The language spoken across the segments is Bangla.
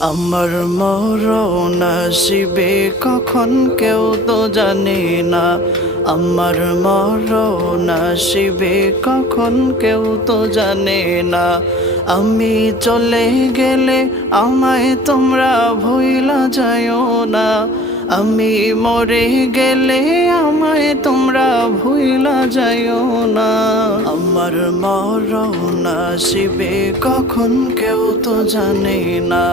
আমার মরণ শিবে কখন কেউ তো জানে না। আমার মরণ শিবে কখন কেউ তো জানে না। আমি চলে গেলে আমায় তোমরা ভইলা যায়ও না। আমি মরে গেলে আমায় তোমরা ভুইলা যাইও না। আমার মরণ আসিবে কখন কেউ তো জানে না।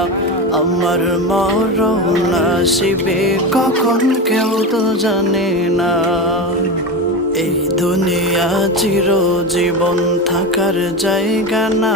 আমার মরণ আসিবে কখন কেউ তো জানে না। এই দুনিয়া চির জীবন থাকার জায়গা না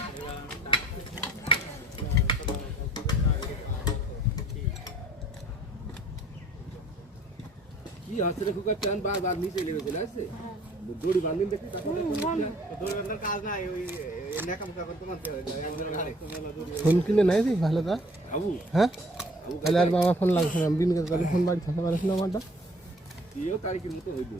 কি হচ্ছে রে খুকার টান বার বার নিচে লেগে চলে আসছে দড়ি বান্ধিন দেখি ফোন কিনে নাই রে ভালো তা আবু হ্যাঁ তাহলে আর বাবা ফোন লাগছে না বিন করে তাহলে ফোন বাড়ি থাকতে পারিস না আমারটা তুইও তারিখের মতো হইল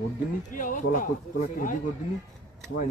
ওর দিনই তোলা তোলা কি রেডি করে দিনি তোমায়